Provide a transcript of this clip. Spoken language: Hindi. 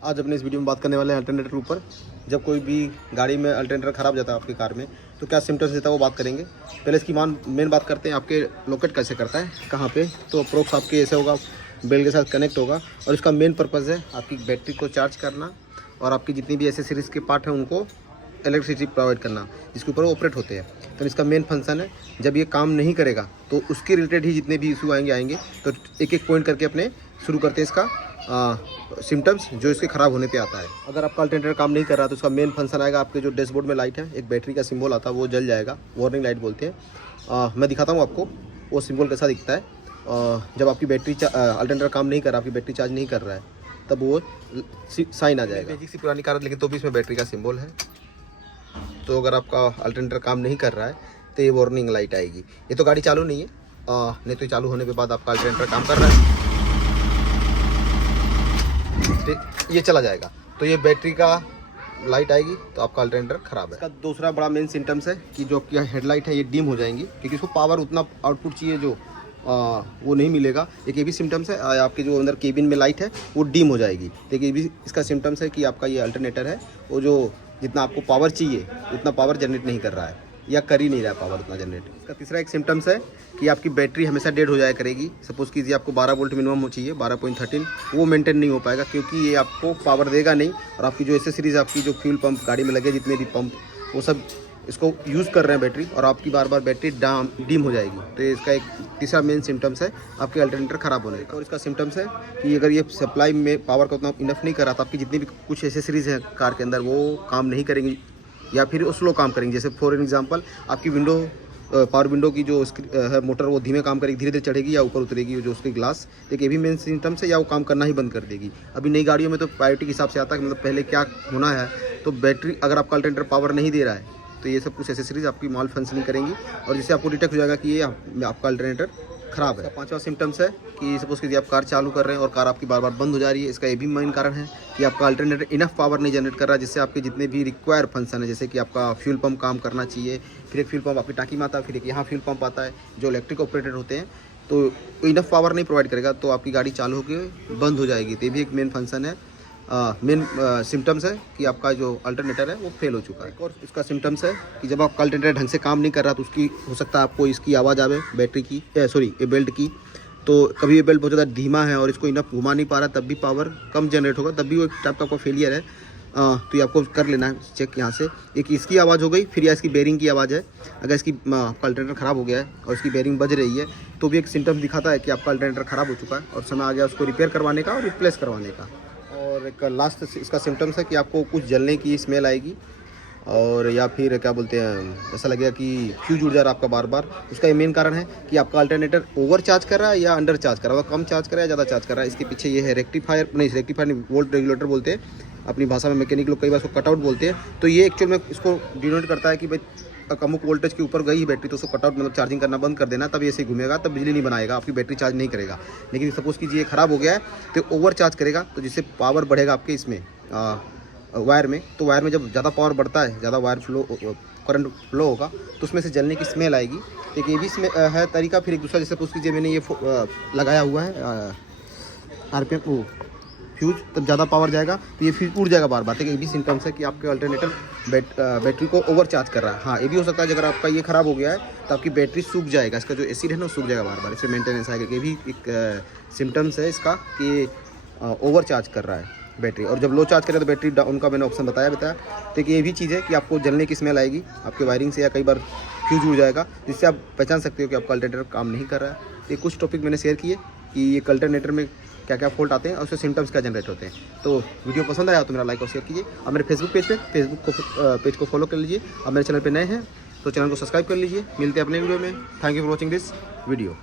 आज अपने इस वीडियो में बात करने वाले हैं अल्टरनेटर के ऊपर। जब कोई भी गाड़ी में अल्टरनेटर ख़राब जाता है आपकी कार में, तो क्या सिम्टम्स देता है वो बात करेंगे। पहले इसकी मेन बात करते हैं, आपके लोकेट कैसे करता है, कहाँ पे। तो अप्रोक्स आपके ऐसे होगा, बेल के साथ कनेक्ट होगा और इसका मेन पर्पज़ है आपकी बैटरी को चार्ज करना और आपकी जितनी भी एसेसरीज़ के पार्ट हैं उनको इलेक्ट्रिसिटी प्रोवाइड करना, जिसके ऊपर वो ऑपरेट होते हैं। तो इसका मेन फंक्शन है। जब ये काम नहीं करेगा तो उसके रिलेटेड ही जितने भी इशू आएंगे तो एक एक पॉइंट करके अपने शुरू करते हैं इसका सिम्टम्स जो इसके ख़राब होने पे आता है। अगर आपका अल्टरनेटर काम नहीं कर रहा तो उसका मेन फंक्शन आएगा, आपके जो डैशबोर्ड में लाइट है, एक बैटरी का सिंबल आता है वो जल जाएगा, वार्निंग लाइट बोलते हैं। मैं दिखाता हूँ आपको, वो सिंबल कैसा दिखता है। जब आपकी बैटरी अल्टरनेटर काम नहीं कर रहा, आपकी बैटरी चार्ज नहीं कर रहा है, तब वो साइन आ जाएगा। बेसिक सी पुरानी कार, लेकिन तो भी इसमें बैटरी का सिंबल है। तो अगर आपका अल्टरनेटर काम नहीं कर रहा है तो ये वार्निंग लाइट आएगी। ये तो गाड़ी चालू नहीं है, नहीं तो चालू होने के बाद आपका अल्टरनेटर काम कर रहा है, ये चला जाएगा तो ये बैटरी का लाइट आएगी, तो आपका अल्टरनेटर ख़राब है। इसका दूसरा बड़ा मेन सिम्टम्स है कि जो आपकी हेडलाइट है ये डिम हो जाएंगी, क्योंकि इसको पावर उतना आउटपुट चाहिए जो वो नहीं मिलेगा। एक ये भी सिम्टम्स है, आपके जो अंदर केबिन में लाइट है वो डिम हो जाएगी। देखिए ये भी इसका सिम्टम्स है कि आपका ये अल्टरनेटर है वो जो जितना आपको पावर चाहिए उतना पावर जनरेट नहीं कर रहा है या कर ही नहीं रहा है पावर उतना जनरेट। इसका तीसरा एक सिम्टम्स है कि आपकी बैटरी हमेशा डेड हो जाया करेगी। सपोज़ कीजिए आपको 12 वोल्ट मिनिमम चाहिए, 12.13, वो मेंटेन नहीं हो पाएगा क्योंकि ये आपको पावर देगा नहीं। और आपकी जो एसेसरीज, आपकी जो फ्यूल पंप गाड़ी में लगे जितने भी पंप, वो सब इसको यूज़ कर रहे हैं बैटरी, और आपकी बार बार बैटरी डिम हो जाएगी। तो इसका एक तीसरा मेन सिम्टम्स है आपके अल्टरनेटर ख़राब होने का। और इसका सिम्टम्स है कि अगर ये सप्लाई में पावर का उतना इनफ नहीं कर रहा तो आपकी जितनी भी कुछ एसेसरीज हैं कार के अंदर वो काम नहीं करेंगी या फिर स्लो काम करेंगे। जैसे फॉर एग्जांपल आपकी विंडो, पावर विंडो की जो है मोटर, वो धीमे काम करेगी, धीरे धीरे चढ़ेगी या ऊपर उतरेगी जो उसकी ग्लास। एक ये भी मेन सिम्टम्स है, या वो काम करना ही बंद कर देगी। अभी नई गाड़ियों में तो प्रायोरिटी के हिसाब से आता है कि मतलब पहले क्या होना है। तो बैटरी, अगर आपका अल्टरनेटर पावर नहीं दे रहा है तो ये सब कुछ एसेसरीज आपकी माल फंक्शनिंग करेंगी और जिससे आपको डिटेक्ट हो जाएगा कि ये आपका अल्टरनेटर ख़राब है। पांचवा सिम्टम्स है कि सपोज़ कीजिए आप कार चालू कर रहे हैं और कार आपकी बार बार बंद हो जा रही है। इसका ये भी मेन कारण है कि आपका अल्टरनेटर इनफ पावर नहीं जनरेट कर रहा है, जिससे आपके जितने भी रिक्वायर फंक्शन है, जैसे कि आपका फ्यूल पंप काम करना चाहिए, फिर एक फ्यूल पंप आपकी टाँकी में आता है, फिर एक यहाँ फ्यूल पंप आता है जो इलेक्ट्रिक ऑपरेटेड होते हैं, तो इनफ पावर नहीं प्रोवाइड करेगा तो आपकी गाड़ी चालू होकर बंद हो जाएगी। तो ये भी एक मेन फंक्शन है, मेन सिम्टम्स है कि आपका जो अल्टरनेटर है वो फेल हो चुका है। और इसका सिम्टम्स है कि जब आपका अल्टरनेटर ढंग से काम नहीं कर रहा तो उसकी हो सकता है आपको इसकी आवाज़ आवे, बैटरी की, ये बेल्ट की। तो कभी ये बेल्ट बहुत ज़्यादा धीमा है और इसको इनफ घुमा नहीं पा रहा, तब भी पावर कम जनरेट होगा, तब भी वो एक टाइप का आपका फेलियर है। तो ये आपको कर लेना है चेक यहाँ से। एक इसकी आवाज़ हो गई, फिर या इसकी बेरिंग की आवाज़ है। अगर इसकी आपका अल्टरनेटर ख़राब हो गया है और इसकी बेरिंग बज रही है तो भी एक सिम्टम्स दिखाता है कि आपका अल्टरनेटर ख़राब हो चुका है और समय आ गया उसको रिपेयर करवाने का और रिप्लेस करवाने का। और एक लास्ट इसका सिम्टम्स है कि आपको कुछ जलने की स्मेल आएगी और या फिर क्या बोलते हैं, ऐसा लगेगा कि फ्यूज उड़ जा रहा है आपका बार बार। उसका ये मेन कारण है कि आपका अल्टरनेटर ओवर चार्ज कर रहा है या अंडर चार्ज कर रहा है, कम चार्ज कर रहा है या ज़्यादा चार्ज कर रहा है। इसके पीछे ये है रेक्टिफायर नहीं, वोल्ट रेगुलेटर बोलते हैं अपनी भाषा में, मैकेनिक लोग कई बार उसको कटआउट बोलते हैं। तो ये एक्चुअल में इसको डिनोट करता है कि भाई अमुक वोल्टेज के ऊपर गई बैटरी तो उसको कटआउट मतलब चार्जिंग करना बंद कर देना, तब ऐसे घूमेगा, तब बिजली नहीं बनाएगा, आपकी बैटरी चार्ज नहीं करेगा। लेकिन सपोज़ कीजिए ख़राब हो गया है तो ओवर चार्ज करेगा, तो जिससे पावर बढ़ेगा आपके इसमें वायर में। तो वायर में जब ज़्यादा पावर बढ़ता है, ज़्यादा वायर फ्लो, करंट फ्लो होगा तो उसमें से जलने की स्मेल आएगी। तो ये भी इसमें है तरीका। फिर एक दूसरा, जैसे सपोज़ कीजिए मैंने ये लगाया हुआ है RPM फ्यूज, तब ज़्यादा पावर जाएगा तो ये फ्यूज उड़ जाएगा बार बार। तो ये भी सिम्टम्स है कि आपके अल्टरनेटर बैटरी को ओवर चार्ज कर रहा है। हाँ, ये भी हो सकता है अगर आपका ये ख़राब हो गया है तो आपकी बैटरी सूख जाएगा, इसका जो एसिड है ना सूख जाएगा बार बार, इससे मेंटेनेंस आएगा। ये भी एक सिम्टम्स है इसका कि ओवर चार्ज कर रहा है बैटरी। और जब लो चार्ज करें तो बैटरी डाउन का मैंने ऑप्शन बताया। तो ये भी चीज़ है कि आपको जलने की स्मेल आएगी आपके वायरिंग से, या कई बार फ्यूज उड़ जाएगा, जिससे आप पहचान सकते हो कि आपका अल्टरनेटर काम नहीं कर रहा है। ये कुछ टॉपिक मैंने शेयर किए कि ये अल्टरनेटर में क्या क्या फॉल्ट आते हैं और उसके सिम्टम्स क्या जनरेट होते हैं। तो वीडियो पसंद आया तो मेरा लाइक और शेयर कीजिए। और मेरे फेसबुक पेज को फॉलो कर लीजिए। और मेरे चैनल पे नए हैं तो चैनल को सब्सक्राइब कर लीजिए। मिलते हैं अपने वीडियो में। Thank you for watching this video.